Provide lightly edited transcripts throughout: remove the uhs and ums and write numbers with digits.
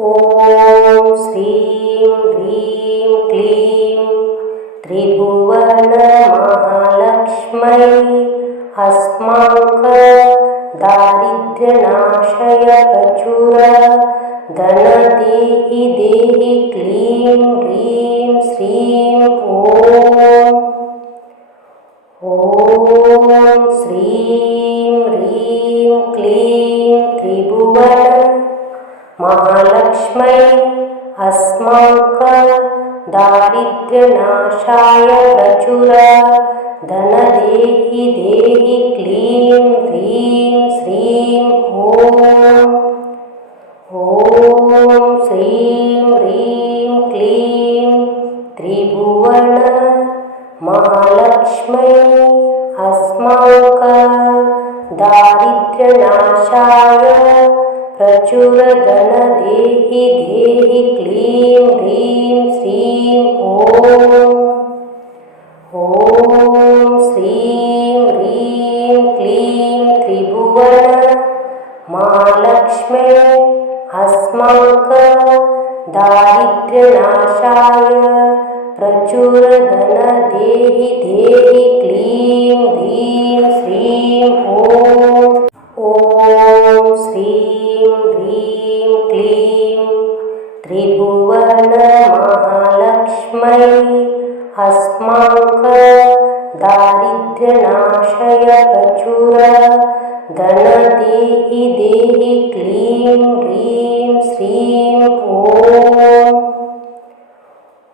ॐ श्रीं ह्रीं क्लीं त्रिभुवनमहालक्ष्मै अस्माकं दारिद्र्यनाशय प्रचुर धनदेहि देहि क्लीं ह्रीं श्रीं ॐ श्रीं ह्रीं क्लीं त्रिभुवन महालक्ष्मै अस्माकं दारिद्र्यनाशाय प्रचुर धनदेहि देहि क्लीं ह्रीं श्रीं ॐ श्रीं ह्रीं क्लीं त्रिभुवन महालक्ष्मै अस्माकं दारिद्र्यनाशाय प्रचुर धनदेहि देहि क्लीं ह्रीं श्रीं ॐ श्रीं ह्रीं क्लीं त्रिभुवन महालक्ष्मै अस्माकं दारिद्र्यनाशाय प्रचुर धनदेहि देहि क्लीं ह्रीं श्रीं ॐ श्रीं ह्रीं क्लीं त्रिभुवन महालक्ष्मै अस्माकं दारिद्र्यनाशय प्रचुर धनदेहि देहि क्लीं ह्रीं श्रीं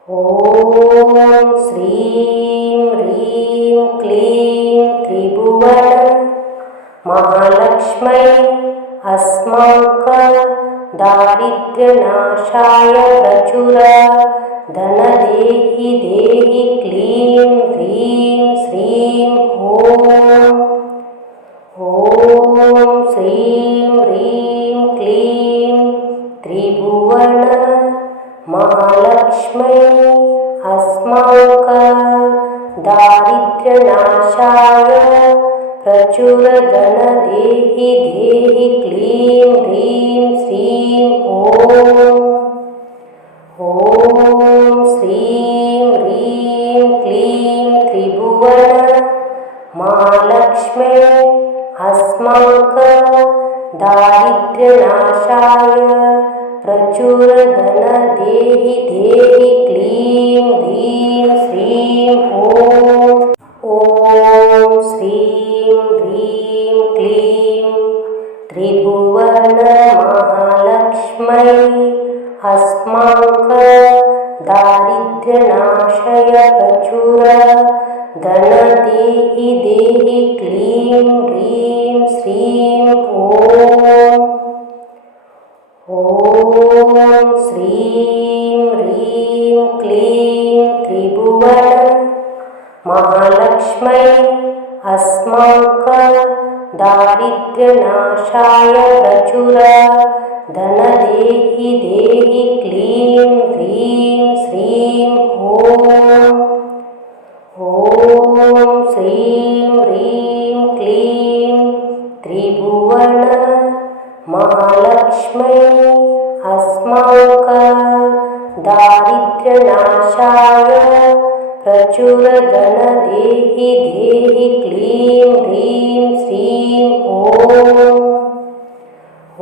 ॐ श्रीं ह्रीं क्लीं त्रिभुवन महालक्ष्मै अस्माकं दारिद्र्यनाशाय प्रचुर धनदेहि देहि क्लीं ह्रीं श्रीं ॐ श्रीं ह्रीं क्लीं त्रिभुवन महालक्ष्मै अस्माकं दारिद्र्यनाशाय प्रचुर धनदेहि देहि क्लीं ह्रीं श्रीं ॐ श्रीं ह्रीं क्लीं त्रिभुवन महालक्ष्मै अस्माकं दारिद्र्यनाशाय प्रचुर धनदेहि देहि क्लीं ह्रीं श्रीं ॐ श्रीं ह्रीं क्लीं त्रिभुवन महालक्ष्मै अस्माकं दारिद्र्यनाशय प्रचुर धनदेहि देहि क्लीं ह्रीं श्रीं ॐ श्रीं ह्रीं क्लीं त्रिभुवन महालक्ष्मै अस्माकं दारिद्र्यनाशाय प्रचुर धनदेहि देहि क्लीं ह्रीं श्रीं ॐ श्रीं ह्रीं क्लीं त्रिभुवन महालक्ष्मै अस्माकं दारिद्र्यनाशाय प्रचुर धनदेहि देहि क्लीं ह्रीं श्रीं ॐ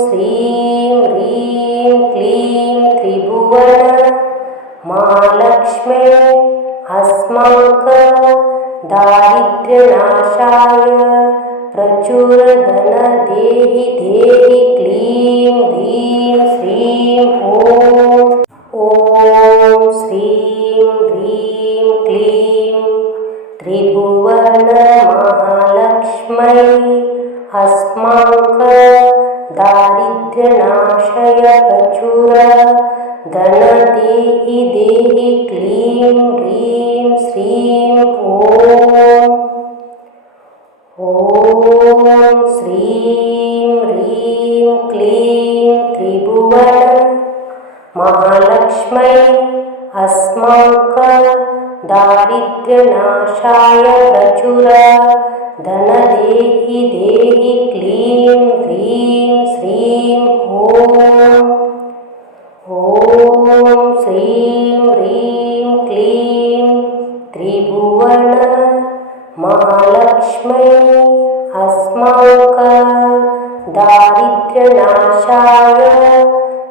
श्रीं ह्रीं क्लीं त्रिभुवन महालक्ष्मै अस्माकं दारिद्र्यनाशाय प्रचुर धनदेहि देहि क्लीं ह्रीं श्रीं ॐ श्रीं ह्रीं क्लीं त्रिभुवन महालक्ष्मै अस्माकं दारिद्र्यनाशय प्रचुर धनदेहि देहि क्लीं ह्रीं श्रीं ॐ श्रीं ह्रीं क्लीं त्रिभुवन महालक्ष्मै अस्माकं दारिद्र्यनाशाय प्रचुर धनदेहि देहि क्लीं ह्रीं श्रीं ॐ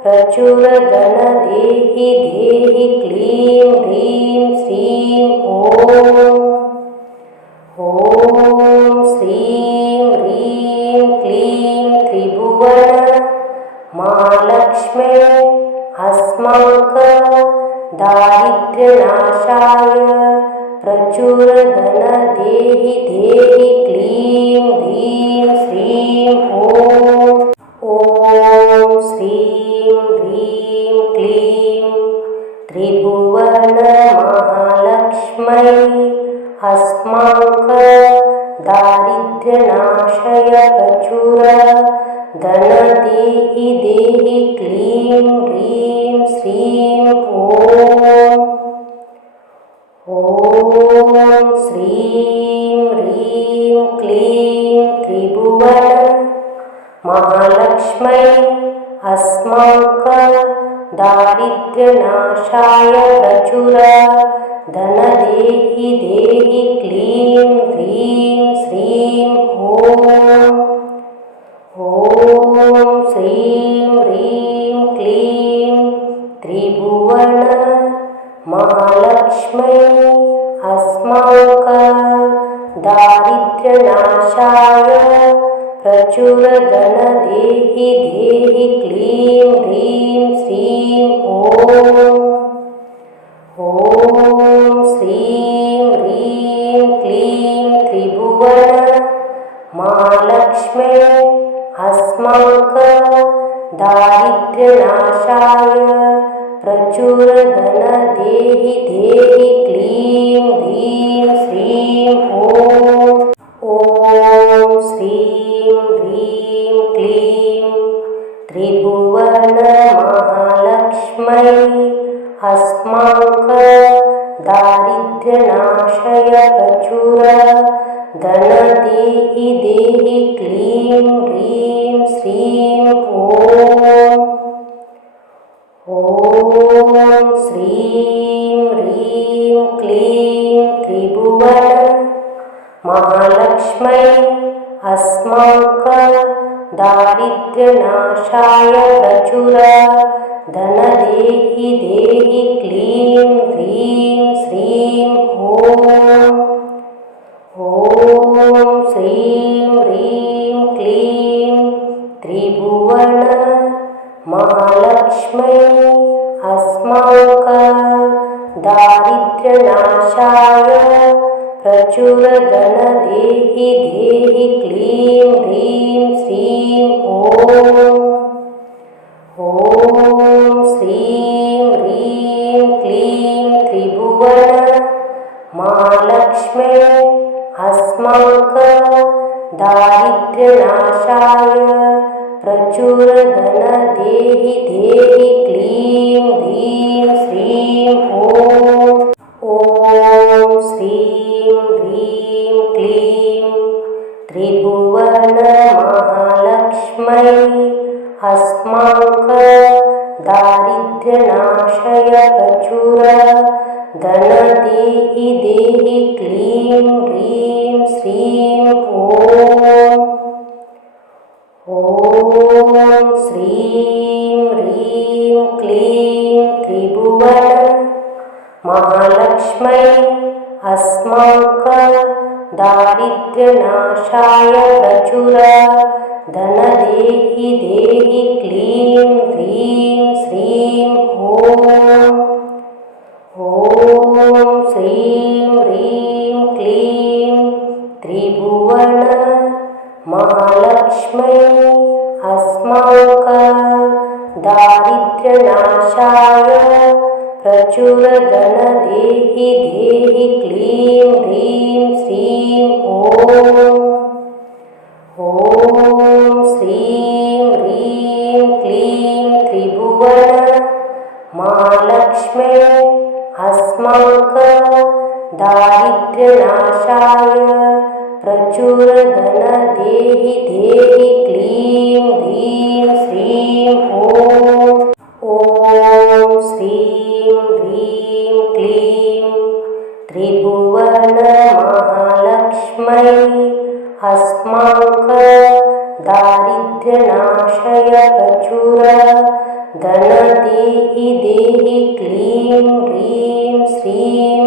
प्रचुरधन देहि देहि क्लीं ह्रीं श्रीं ॐ श्रीं ह्रीं क्लीं त्रिभुवन महालक्ष्म्यै अस्माकं दारिद्र्यनाशाय प्रचुरधन देहि देहि क्लीं ह्रीं श्रीं ॐ श्रीं ह्रीं क्लीं त्रिभुवन महालक्ष्म्यै अस्माकं दारिद्र्यनाशय प्रचुरधन देहि देहि क्लीं ह्रीं श्रीं ॐ श्रीं ह्रीं क्लीं त्रिभुवन महालक्ष्म्यै अस्माकं दारिद्र्यनाशाय प्रचुरधन देहि देहि क्लीं ह्रीं श्रीं ॐ श्रीं ह्रीं क्लीं त्रिभुवन महालक्ष्म्यै अस्माकं दारिद्र्यनाशाय प्रचुरधन देहि देहि क्लीं ह्रीं श्रीं ॐ श्रीं ह्रीं क्लीं त्रिभुवन महालक्ष्म्यै अस्माकं दारिद्र्यनाशाय प्रचुरधन देहि देहि क्लीं ह्रीं श्रीं ॐ श्रीं ह्रीं क्लीं त्रिभुवन महालक्ष्म्यै अस्माकं दारिद्र्यनाशय प्रचुरधन देहि देहि क्लीं ह्रीं श्रीं ॐ श्रीं ह्रीं क्लीं त्रिभुवन महालक्ष्म्यै अस्माकं दारिद्र्यनाशाय प्रचुरधन देहि देहि क्लीं ह्रीं श्रीं ॐ श्रीं ह्रीं क्लीं त्रिभुवन महालक्ष्म्यै अस्माकं दारिद्र्यनाशाय प्रचुरधन देहि देहि क्लीं ह्रीं श्रीं ॐ श्रीं ह्रीं क्लीं त्रिभुवन महालक्ष्म्यै अस्माकं दारिद्र्यनाशाय प्रचुरधन देहि देहि क्लीं ह्रीं श्रीं ॐ श्रीं ह्रीं क्लीं त्रिभुवन महालक्ष्म्यै अस्माकं दारिद्र्यनाशय प्रचुरधन देहि देहि क्लीं ह्रीं श्रीं ॐ श्रीं ह्रीं क्लीं त्रिभुवन महालक्ष्म्यै अस्माकं दारिद्र्यनाशाय प्रचुरधन देहि देहि क्लीं ह्रीं श्रीं ॐ श्रीं ह्रीं क्लीं त्रिभुवन महालक्ष्म्यै अस्माकं दारिद्र्यनाशाय प्रचुरधन देहि देहि क्लीं ह्रीं श्रीं ॐ श्रीं ह्रीं क्लीं त्रिभुवन महालक्ष्म्यै अस्माकं दारिद्र्यनाशाय प्रचुरधन देहि देहि क्लीं ह्रीं श्रीं ॐ श्रीं ह्रीं क्लीं त्रिभुवन महालक्ष्म्यै अस्माकं दारिद्र्यनाशय प्रचुरधन प्रचुर धन देहि देहि क्लीं ह्रीं श्रीं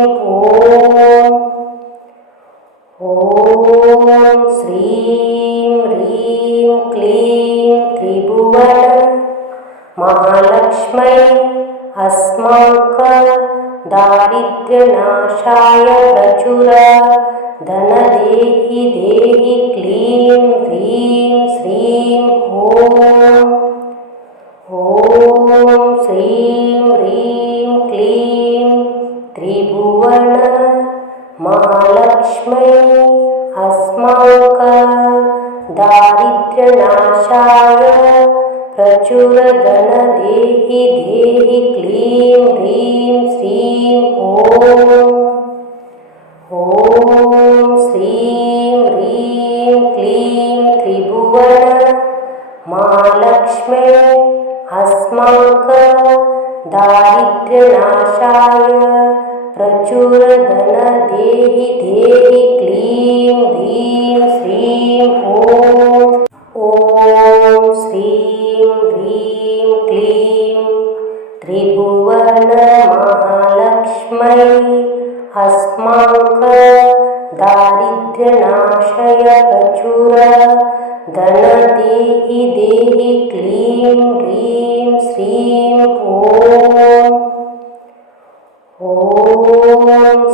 ॐ श्रीं ह्रीं क्लीं त्रिभुवन महालक्ष्मै अस्माक दारिद्र्यनाशाय प्रचुर धन देहि देहि क्लीं ह्रीं श्रीं ॐ श्रीं ह्रीं क्लीं त्रिभुवन महालक्ष्मै अस्माक दारिद्र्यनाशाय प्रचुर धन देहि देहि क्लीं ह्रीं श्रीं ॐ श्रीं ह्रीं क्लीं त्रिभुवन महालक्ष्मै अस्माक दारिद्र्यनाशाय प्रचुर धन देहि देहि क्लीं ह्रीं श्रीं ॐ श्रीं ह्रीं क्लीं त्रिभुवन महालक्ष्मै अस्माक दारिद्र्यनाशय प्रचुर धन देहि देहि क्लीं ह्रीं श्रीं ॐ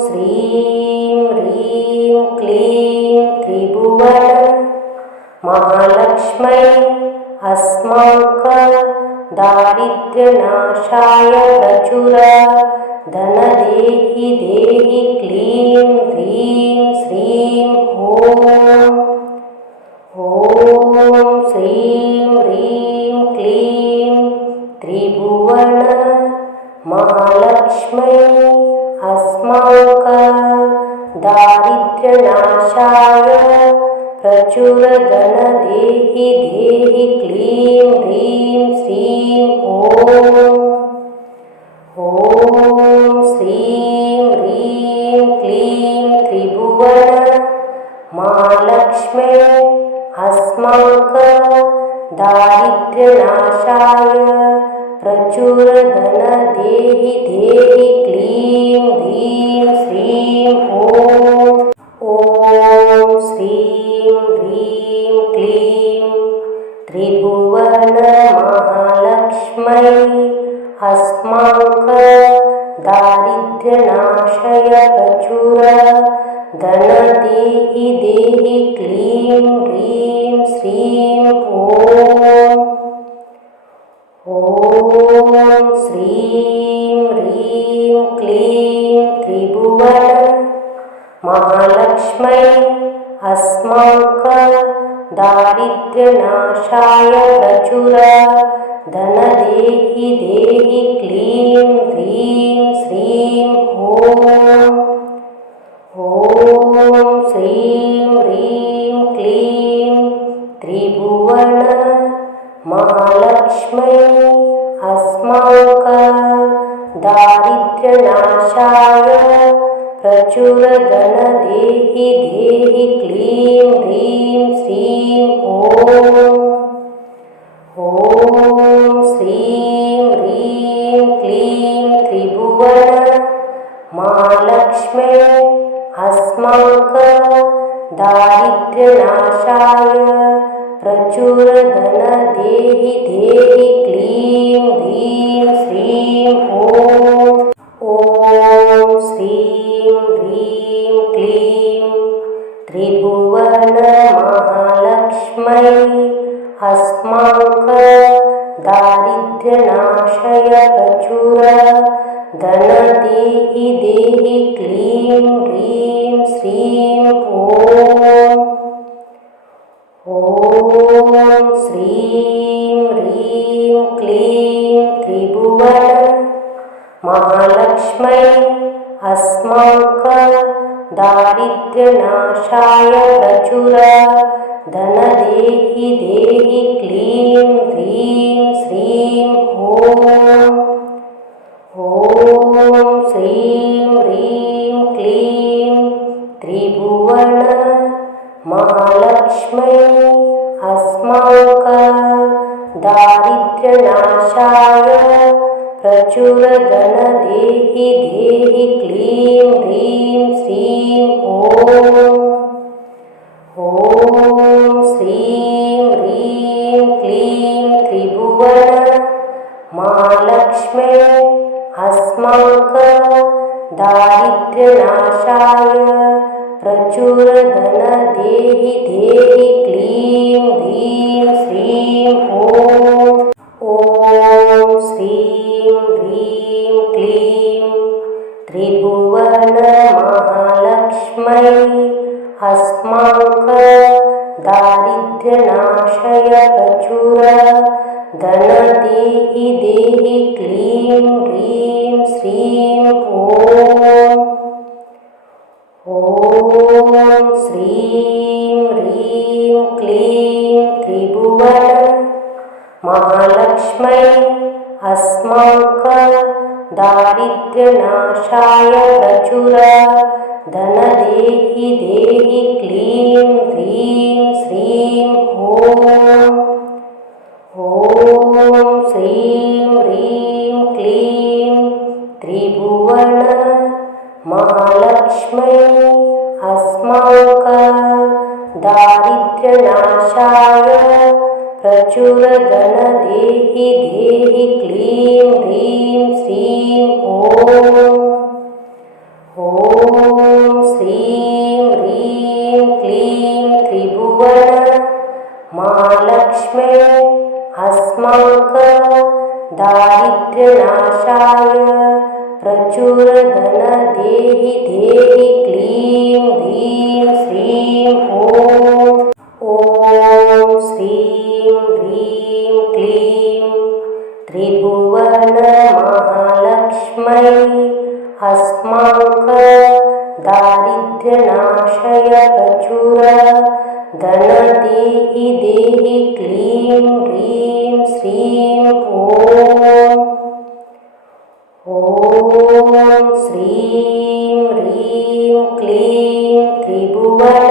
श्रीं ह्रीं क्लीं त्रिभुवन महालक्ष्मै अस्माक दारिद्र्यनाशाय प्रचुर धन देहि देहि क्लीं ह्रीं श्रीं ॐ श्रीं ह्रीं क्लीं त्रिभुवन महालक्ष्मै अस्माक दारिद्र्यनाशाय प्रचुर धन देहि देहि क्लीं ह्रीं श्रीं ॐ श्रीं ह्रीं क्लीं त्रिभुवन महालक्ष्मै अस्माक दारिद्र्यनाशाय प्रचुर धन देहि देहि क्लीं ह्रीं श्रीं ॐ श्रीं ह्रीं क्लीं त्रिभुवन महालक्ष्मै अस्माक दारिद्र्यनाशय प्रचुर धन देहि देहि क्लीं ह्रीं श्रीं ॐ श्रीं ह्रीं क्लीं त्रिभुवन महालक्ष्मै अस्माक दारिद्र्यनाशाय प्रचुर धन देहि देहि क्लीं ह्रीं श्रीं ॐ श्रीं ह्रीं क्लीं त्रिभुवन महालक्ष्मै अस्माक दारिद्र्यनाशाय प्रचुर धन देहि देहि क्लीं ह्रीं श्रीं ॐ श्रीं ह्रीं क्लीं त्रिभुवन महालक्ष्मै अस्माक दारिद्र्यनाशाय प्रचुर धन देहि देहि क्लीं ह्रीं श्रीं ॐ श्रीं ह्रीं क्लीं त्रिभुवन महालक्ष्मै अस्माक दारिद्र्यनाशय प्रचुर धन देहि देहि क्लीं ह्रीं श्रीं ॐ श्रीं ह्रीं क्लीं त्रिभुवन महालक्ष्मै अस्माक दारिद्र्यनाशाय प्रचुर धन देहि देहि क्लीं ह्रीं श्रीं ॐ श्रीं ह्रीं क्लीं त्रिभुवन महालक्ष्मै अस्माक दारिद्र्य दारिद्र्यनाशाय प्रचुरधनदेहि देहि क्लीं ह्रीं श्रीं ॐ श्रीं ह्रीं क्लीं त्रिभुवन महालक्ष्म्यै अस्माकं दारिद्र्यनाशाय प्रचुरधनदेहि देहि क्लीं ह्रीं श्रीं ॐ श्रीं ह्रीं क्लीं त्रिभुवन महालक्ष्म्यै अस्माकं दारिद्र्यनाशाय प्रचुरधनदेहि देहि क्लीं ह्रीं श्रीं ॐ श्रीं ह्रीं क्लीं त्रिभुवन महालक्ष्म्यै अस्माकं दारिद्र्यनाशाय प्रचुरधनदेहि देहि क्लीं ह्रीं श्रीं ॐ श्रीं ह्रीं क्लीं त्रिभुवन महालक्ष्म्यै अस्माकं दारिद्र्यनाशाय प्रचुरधनदेहि देहि क्लीं ह्रीं श्रीं ॐ श्रीं ह्रीं क्लीं त्रिभुवन महालक्ष्म्यै अस्माकं दारिद्र्यनाशाय प्रचुरधनदेहि देहि क्लीं ह्रीं श्रीं ॐ श्रीं ह्रीं क्लीं त्रिभुवन महालक्ष्म्यै अस्माकं दारिद्र्यनाशाय प्रचुरधनदेहि देहि क्लीं ह्रीं श्रीं ॐ श्रीं ह्रीं क्लीं त्रिभुवन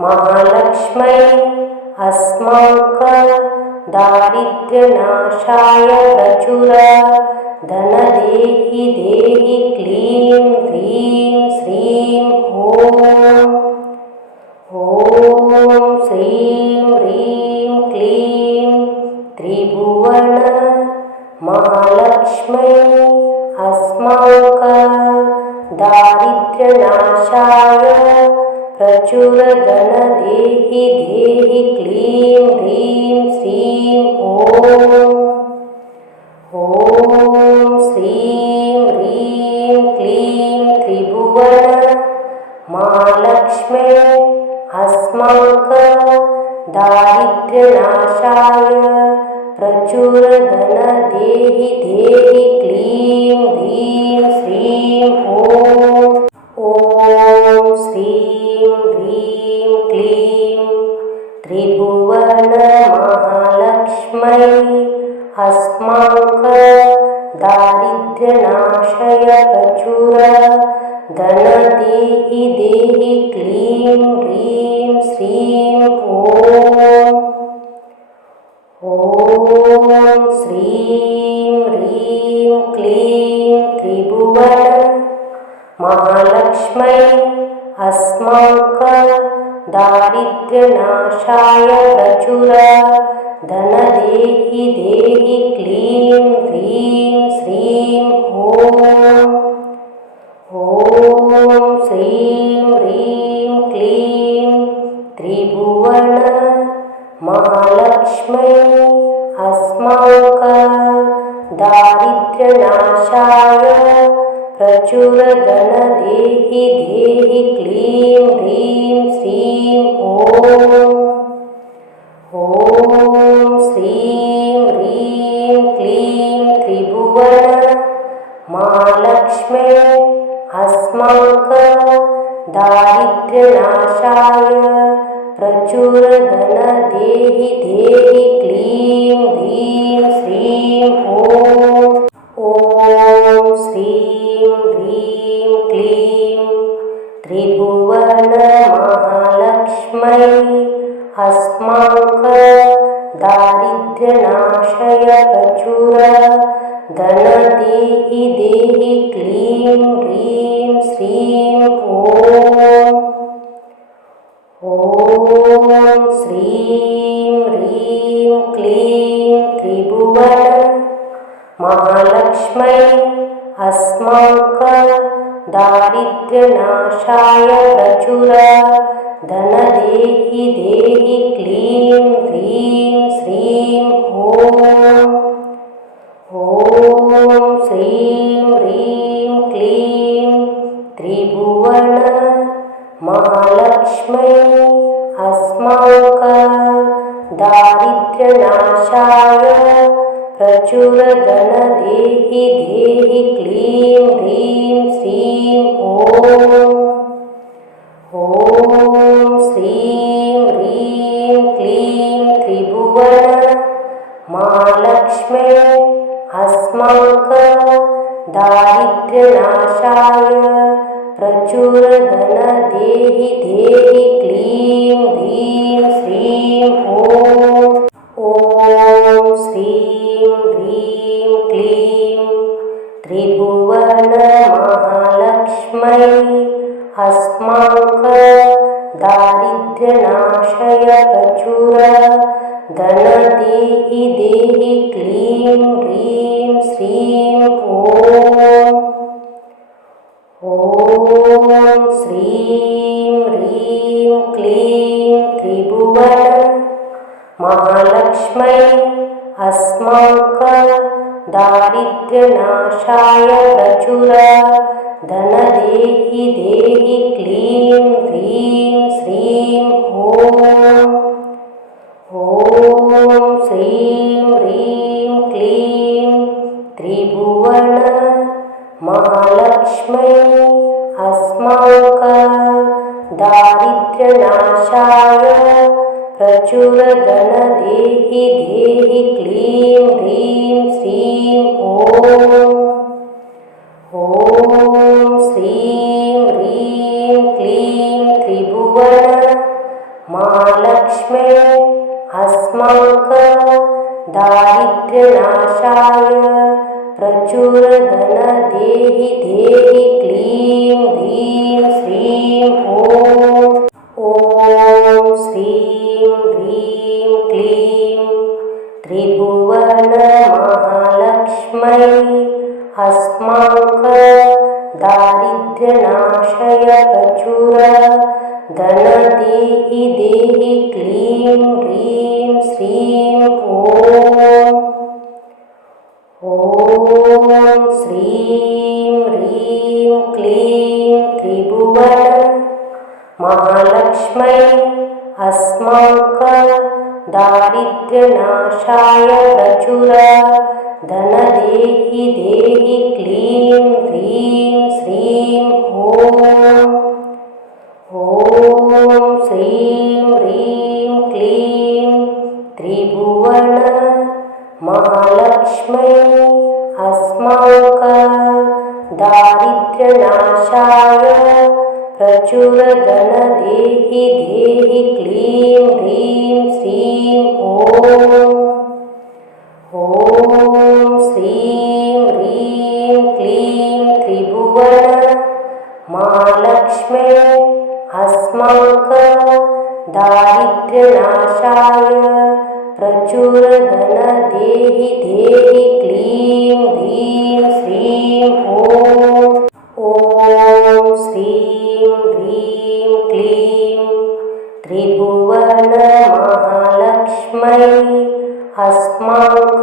महालक्ष्म्यै अस्माकं दारिद्र्यनाशाय प्रचुरधनदेहि देहि क्लीं ह्रीं श्रीं ॐ श्रीं ह्रीं क्लीं त्रिभुवन महालक्ष्म्यै अस्माकं दारिद्र्यनाशाय प्रचुरधनदेहि देहि क्लीं ह्रीं श्रीं ॐ श्रीं ह्रीं क्लीं त्रिभुवन महालक्ष्म्यै अस्माकं दारिद्र्यनाशाय प्रचुरधनदेहि देहि क्लीं ह्रीं श्रीं ॐ श्रीं ह्रीं क्लीं त्रिभुवन महालक्ष्म्यै अस्माकं दारिद्र्यनाशाय प्रचुरधनदेहि देहि क्लीं ह्रीं श्रीं ॐ श्रीं ह्रीं क्लीं त्रिभुवन महालक्ष्म्यै अस्माकं दारिद्र्यनाशाय प्रचुरधनदेहि देहि क्लीं ह्रीं श्रीं ॐ श्रीं ह्रीं क्लीं त्रिभुवन महालक्ष्म्यै अस्माकं दारिद्र्यनाशाय प्रचुरधनदेहि देहि क्लीं ह्रीं श्रीं ॐ श्रीं ह्रीं क्लीं त्रिभुवन महालक्ष्म्यै अस्माकं दारिद्र्यनाशाय प्रचुरधनदेहि देहि क्लीं ह्रीं श्रीं ॐ श्रीं ह्रीं क्लीं त्रिभुवन महालक्ष्म्यै अस्माकं दारिद्र्यनाशाय प्रचुर धन देहि देहि क्लीं ह्रीं श्रीं ॐ श्रीं ह्रीं क्लीं त्रिभुवन महालक्ष्मै अस्माक दारिद्र्यनाशाय प्रचुर धन देहि देहि क्लीं ह्रीं श्रीं ॐ श्रीं ह्रीं क्लीं त्रिभुवन महालक्ष्मै अस्माक दारिद्र्यनाशाय प्रचुर धन देहि देहि क्लीं ह्रीं श्रीं ॐ श्रीं ह्रीं क्लीं त्रिभुवन महालक्ष्मै अस्माक दारिद्र्यनाशाय प्रचुर धन देहि देहि क्लीं ह्रीं श्रीं ॐ श्रीं ह्रीं क्लीं त्रिभुवन महालक्ष्मै अस्माक दारिद्र्यनाशय प्रचुर धन देहि देहि क्लीं ह्रीं श्रीं ॐ श्रीं ह्रीं क्लीं त्रिभुवन महालक्ष्मै अस्माक दारिद्र्यनाशाय प्रचुर धन देहि देहि क्लीं ह्रीं श्रीं ॐ श्रीं ह्रीं क्लीं त्रिभुवन महालक्ष्मै अस्माक दारिद्र्यनाशाय प्रचुर धन देहि देहि क्लीं ह्रीं श्रीं ॐ श्रीं ह्रीं क्लीं त्रिभुवन महालक्ष्मै अस्माक दारिद्र्यनाशाय प्रचुर धन देहि देहि क्लीं ह्रीं श्रीं ॐ श्रीं ह्रीं क्लीं त्रिभुवन महालक्ष्मै अस्माक दारिद्र्यनाशय प्रचुर धन देहि देहि क्लीं ह्रीं श्रीं ॐ श्रीं ह्रीं क्लीं त्रिभुवन महालक्ष्मै अस्माक दारिद्र्यनाशाय प्रचुर धन देहि देहि क्लीं ह्रीं श्रीं ॐ श्रीं ह्रीं क्लीं त्रिभुवन महालक्ष्मै अस्माक दारिद्र्यनाशाय प्रचुर धन देहि देहि क्लीं ह्रीं श्रीं ॐ श्रीं ह्रीं क्लीं त्रिभुवन महालक्ष्मै अस्माक दारिद्र्यनाशाय प्रचुर धन देहि देहि क्लीं ह्रीं श्रीं ॐ श्रीं ह्रीं क्लीं त्रिभुवन महालक्ष्मै अस्माक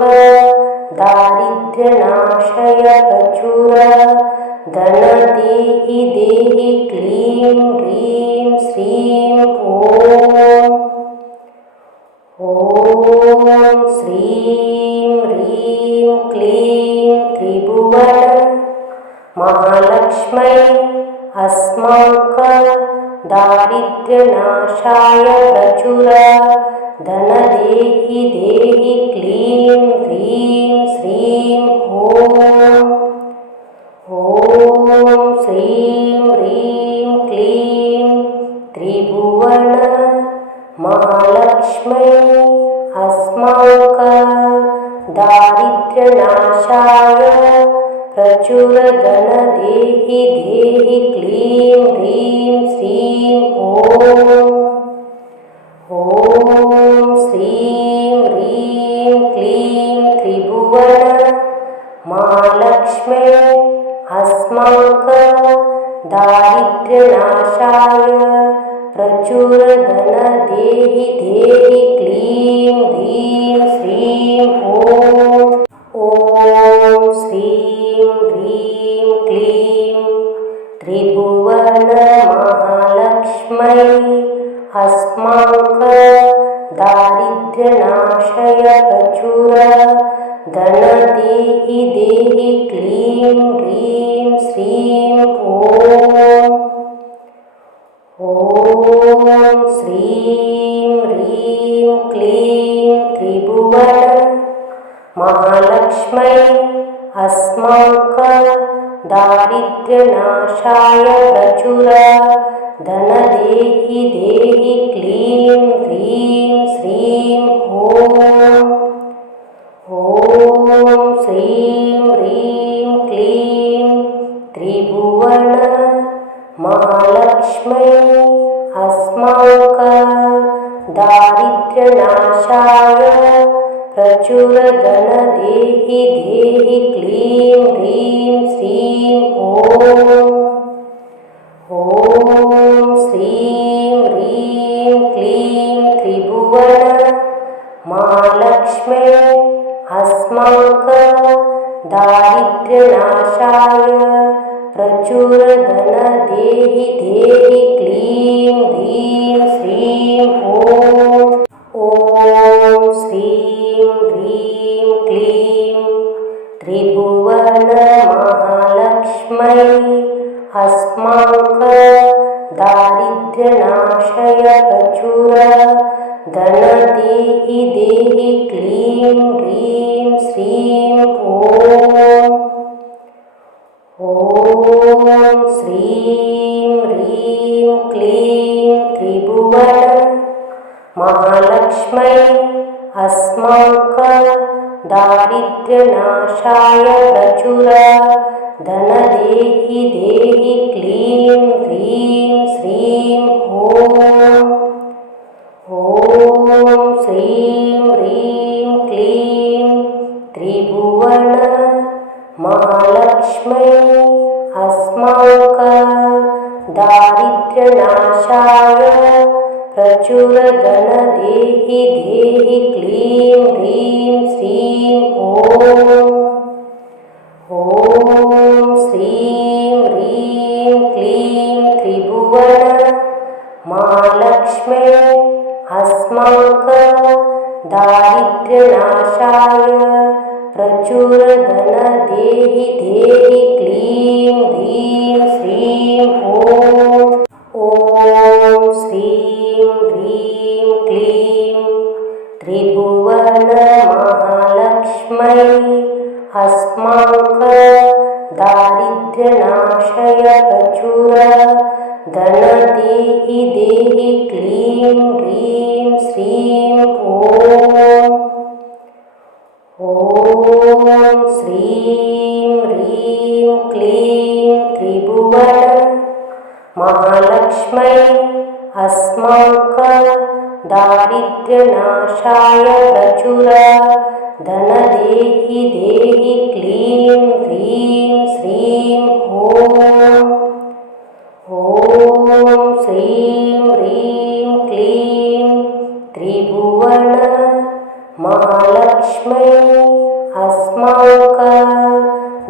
दारिद्र्यनाशय प्रचुर धन देहि देहि क्लीं ह्रीं श्रीं ॐ श्रीं ह्रीं क्लीं त्रिभुवन महालक्ष्मै अस्माक दारिद्र्यनाशाय प्रचुर धन देहि देहि क्लीं ह्रीं श्रीं ॐ श्रीं ह्रीं क्लीं त्रिभुवन महालक्ष्मै अस्माक दारिद्र्यनाशाय प्रचुरधनदेहि देहि क्लीं ह्रीं श्रीं ॐ श्रीं ह्रीं क्लीं त्रिभुवन महालक्ष्म्यै अस्माकं दारिद्र्यनाशाय प्रचुरधनदेहि देहि क्लीं ह्रीं श्रीं ॐ श्रीं ह्रीं क्लीं त्रिभुवनमहालक्ष्म्यै अस्माकं दारिद्र्यनाशय प्रचुरधनदेहि देहि क्लीं ह्रीं श्रीं ॐ श्रीं ह्रीं क्लीं त्रिभुवन महालक्ष्म्यै अस्माकं दारिद्र्यनाशाय प्रचुरधनदेहि देहि क्लीं ह्रीं श्रीं ॐ श्रीं ह्रीं क्लीं त्रिभुवन महालक्ष्म्यै अस्माकं दारिद्र्यनाशाय प्रचुरधनदेहि देहि क्लीं ह्रीं श्रीं ॐ श्रीं ह्रीं क्लीं त्रिभुवन महालक्ष्म्यै अस्माकं दारिद्र्यनाशाय प्रचुरधनदेहि देहि क्लीं ह्रीं श्रीं ॐ श्रीं ह्रीं क्लीं त्रिभुवन महालक्ष्म्यै अस्माकं दारिद्र्यनाशय प्रचुरधनदेहि देहि क्लीं ह्रीं श्रीं ॐ श्रीं ह्रीं क्लीं त्रिभुवन महालक्ष्म्यै अस्माकं दारिद्र्यनाशाय प्रचुरधनदेहि देहि क्लीं ह्रीं श्रीं ॐ श्रीं ह्रीं क्लीं त्रिभुवन महालक्ष्म्यै अस्माकं दारिद्र्यनाशाय प्रचुरधनदेहि देहि क्लीं ह्रीं श्रीं ॐ श्रीं ह्रीं क्लीं त्रिभुवन महालक्ष्म्यै अस्माकं दारिद्र्यनाशाय प्रचुरधनदेहि देहि क्लीं ह्रीं श्रीं ॐ श्रीं ह्रीं क्लीं त्रिभुवन महालक्ष्म्यै अस्माकं दारिद्र्यनाशय प्रचुरधनदेहि देहि क्लीं ह्रीं श्रीं ॐ श्रीं ह्रीं क्लीं त्रिभुवन महालक्ष्म्यै अस्माकं दारिद्र्यनाशाय प्रचुरधनदेहि देहि क्लीं ह्रीं श्रीं ॐ श्रीं ह्रीं क्लीं त्रिभुवन महालक्ष्म्यै अस्माकं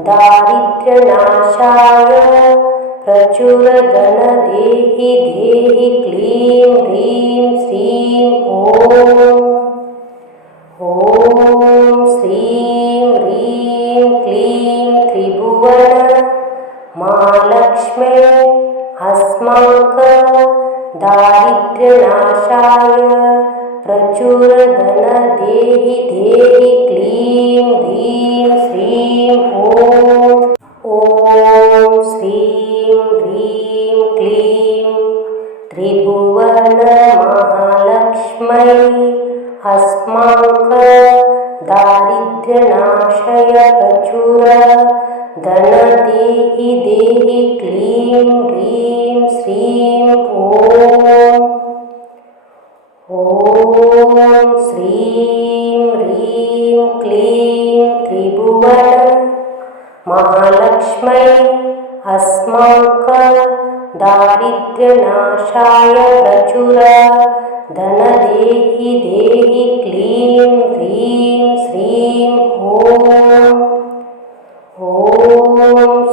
दारिद्र्यनाशाय प्रचुरधनदेहि देहि क्लीं ह्रीं श्रीं ॐ श्रीं ह्रीं क्लीं त्रिभुवन महालक्ष्म्यै अस्माकं दारिद्र्यनाशाय प्रचुरधनदेहि देहि क्लीं ह्रीं श्रीं ॐ श्रीं ह्रीं क्लीं त्रिभुवन महालक्ष्म्यै अस्माकं दारिद्र्यनाशाय प्रचुर धन देहि देहि क्लीं ह्रीं श्रीं ॐ श्रीं ह्रीं क्लीं त्रिभुवन महालक्ष्मै अस्माक दारिद्र्यनाशाय प्रचुर धन देहि देहि क्लीं ह्रीं श्रीं ॐ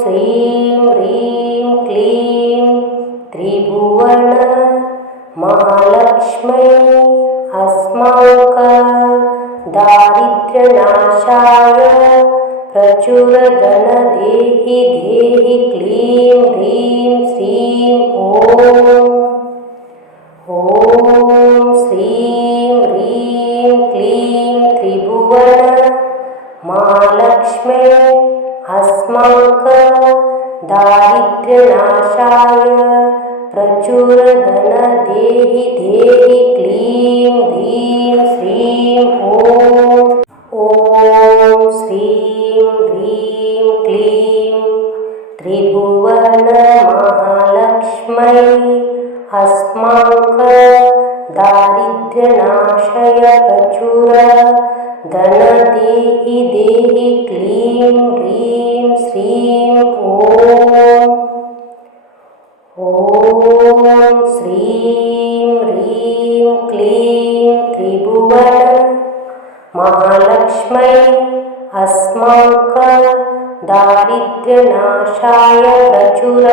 श्रीं ह्रीं क्लीं त्रिभुवन महालक्ष्मै अस्माक दारिद्र्यनाशाय प्रचुर धन देहि देहि क्लीं ह्रीं श्रीं ॐ श्रीं ह्रीं क्लीं त्रिभुवन महालक्ष्मै अस्माक दारिद्र्यनाशाय प्रचुर धन देहि देहि क्लीं ह्रीं श्रीं ॐ श्रीं ह्रीं क्लीं त्रिभुवन महालक्ष्मै अस्माक दारिद्र्यनाशय प्रचुर धन देहि देहि क्लीं ह्रीं श्रीं ॐ श्रीं ह्रीं क्लीं त्रिभुवन महालक्ष्मै अस्माक दारिद्र्यनाशाय प्रचुर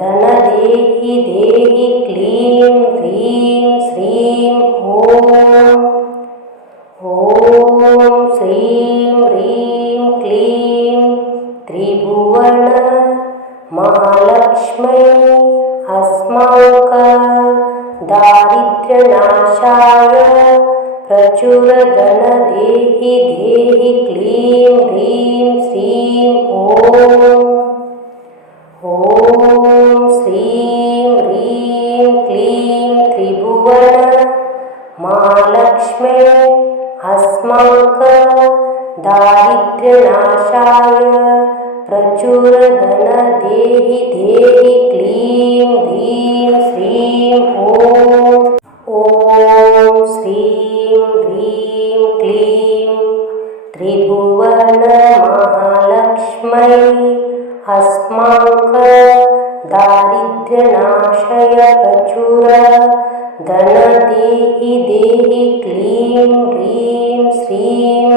धन देहि देहि क्लीं ह्रीं श्रीं ॐ श्रीं ह्रीं क्लीं त्रिभुवन महालक्ष्मै अस्माक दारिद्र्यनाशाय प्रचुर धन देहि देहि क्लीं ह्रीं श्रीं ॐ श्रीं ह्रीं क्लीं त्रिभुवन महालक्ष्मै अस्माक दारिद्र्यनाशाय प्रचुर धन देहि देहि क्लीं ह्रीं श्रीं ॐ श्रीं ह्रीं क्लीं त्रिभुवन महालक्ष्मै अस्माक दारिद्र्यनाशय प्रचुर धन देहि देहि क्लीं ह्रीं श्रीं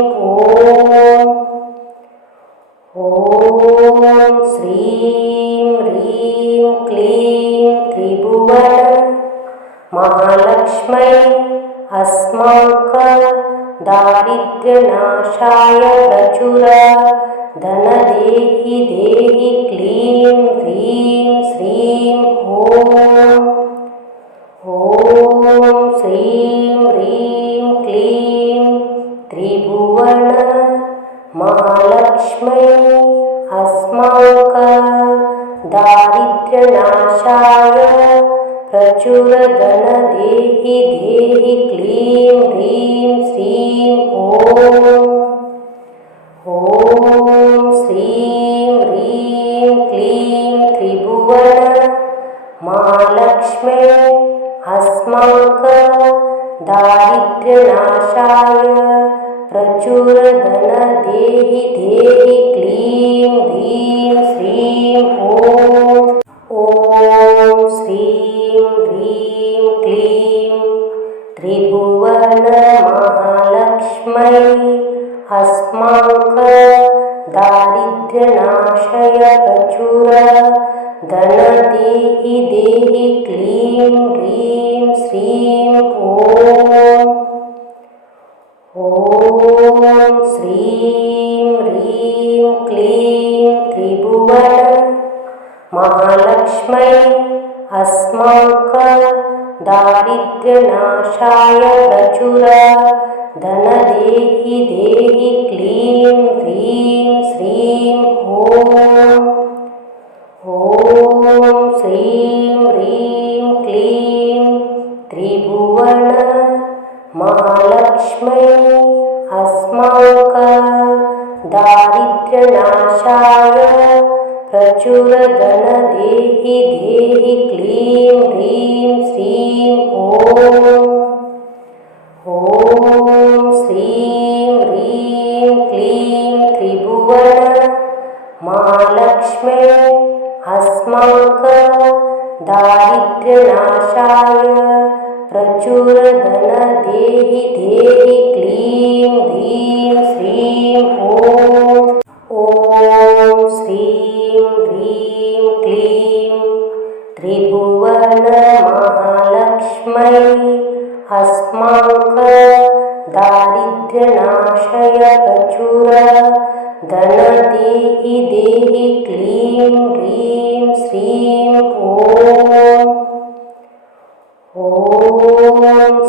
ॐ श्रीं ह्रीं क्लीं त्रिभुवन महालक्ष्मै अस्माक दारिद्र्यनाशाय प्रचुर धन देहि देहि क्लीं ह्रीं श्रीं ॐ श्रीं ह्रीं क्लीं त्रिभुवन महालक्ष्मै अस्माक दारिद्र्यनाशाय प्रचुर धन देहि देहि क्लीं ह्रीं श्रीं ॐ श्रीं ह्रीं क्लीं त्रिभुवन महालक्ष्मै अस्माक दारिद्र्यनाशाय प्रचुर धन देहि देहि क्लीं ह्रीं श्रीं ॐ श्रीं ह्रीं क्लीं त्रिभुवन महालक्ष्मै अस्माक दारिद्र्यनाशय प्रचुर धन देहि देहि क्लीं ह्रीं श्रीं ॐ श्रीं ह्रीं क्लीं त्रिभुवन महालक्ष्मै अस्माक दारिद्र्यनाशाय प्रचुर धन देहि देहि क्लीं ह्रीं श्रीं ॐ श्रीं ह्रीं क्लीं त्रिभुवन महालक्ष्मै अस्माक दारिद्र्यनाशाय प्रचुरधनदेहि देहि क्लीं ह्रीं श्रीं ॐ श्रीं ह्रीं क्लीं त्रिभुवन महालक्ष्म्यै अस्माकं दारिद्र्यनाशाय प्रचुरधनदेहि देहि क्लीं ह्रीं श्रीं ॐ श्रीं ह्रीं क्लीं त्रिभुवनमहालक्ष्म्यै अस्माकं दारिद्र्यनाशय प्रचुरधनदेहि देहि क्लीं ह्रीं श्रीं ॐ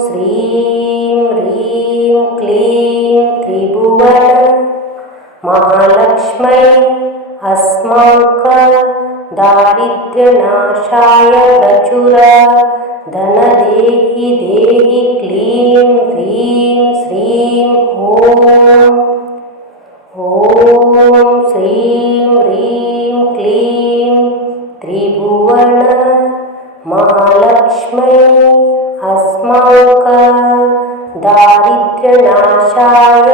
श्रीं ह्रीं क्लीं त्रिभुवन महालक्ष्म्यै अस्माकं दारिद्र्यनाशाय प्रचुरधनदेहि देहि क्लीं ह्रीं श्रीं ॐ श्रीं ह्रीं क्लीं त्रिभुवन महालक्ष्म्यै अस्माकं दारिद्र्यनाशाय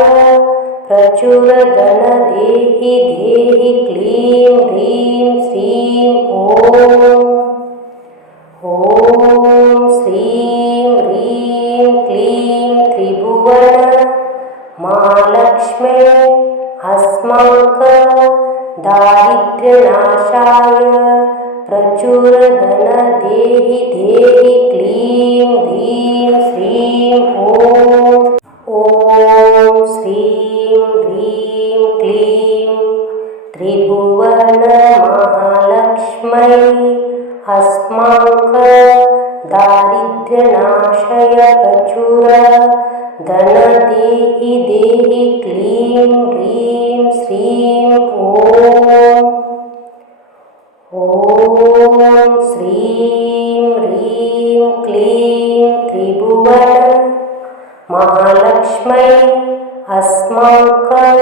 प्रचुरधनदेहि देहि क्लीं ह्रीं श्रीं ॐ श्रीं ह्रीं क्लीं त्रिभुवन महालक्ष्म्यै अस्माकं दारिद्र्यनाशाय प्रचुरधनदेहि देहि क्लीं ह्रीं श्रीं ॐ श्रीं ह्रीं क्लीं त्रिभुवन महालक्ष्म्यै अस्माकं दारिद्र्यनाशय प्रचुरधनदेहि देहि क्लीं ह्रीं श्रीं ॐ श्रीं ह्रीं क्लीं त्रिभुवन महालक्ष्म्यै अस्माकं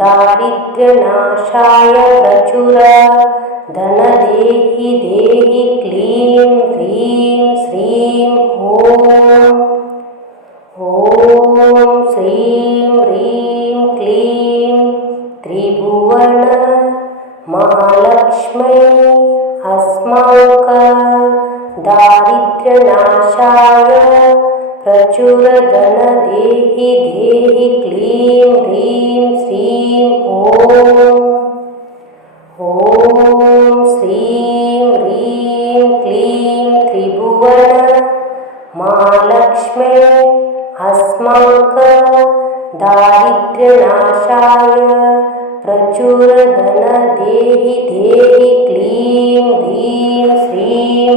दारिद्र्यनाशाय प्रचुरधनदेहि देहि क्लीं ह्रीं श्रीं ॐ श्रीं ह्रीं क्लीं त्रिभुवन महालक्ष्म्यै अस्माकं दारिद्र्यनाशाय प्रचुरधनदेहि देहि क्लीं ह्रीं श्रीं ॐ श्रीं ह्रीं क्लीं त्रिभुवन महालक्ष्म्यै अस्माकं दारिद्र्यनाशाय प्रचुरधनदेहि देहि क्लीं ह्रीं श्रीं